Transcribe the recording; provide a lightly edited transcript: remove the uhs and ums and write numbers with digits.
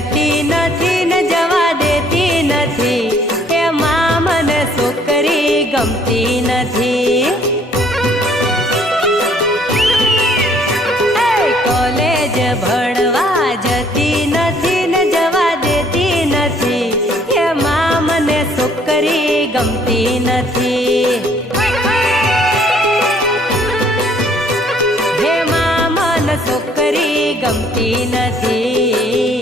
જતી નથી ને જવા દેતી નથી, એમાં મને છોકરી ગમતી નથી. કોલેજ ભણવા જતી નથી ને જવા દેતી નથી, એમાં મને છોકરી ગમતી નથી. એમાં મને છોકરી ગમતી નથી.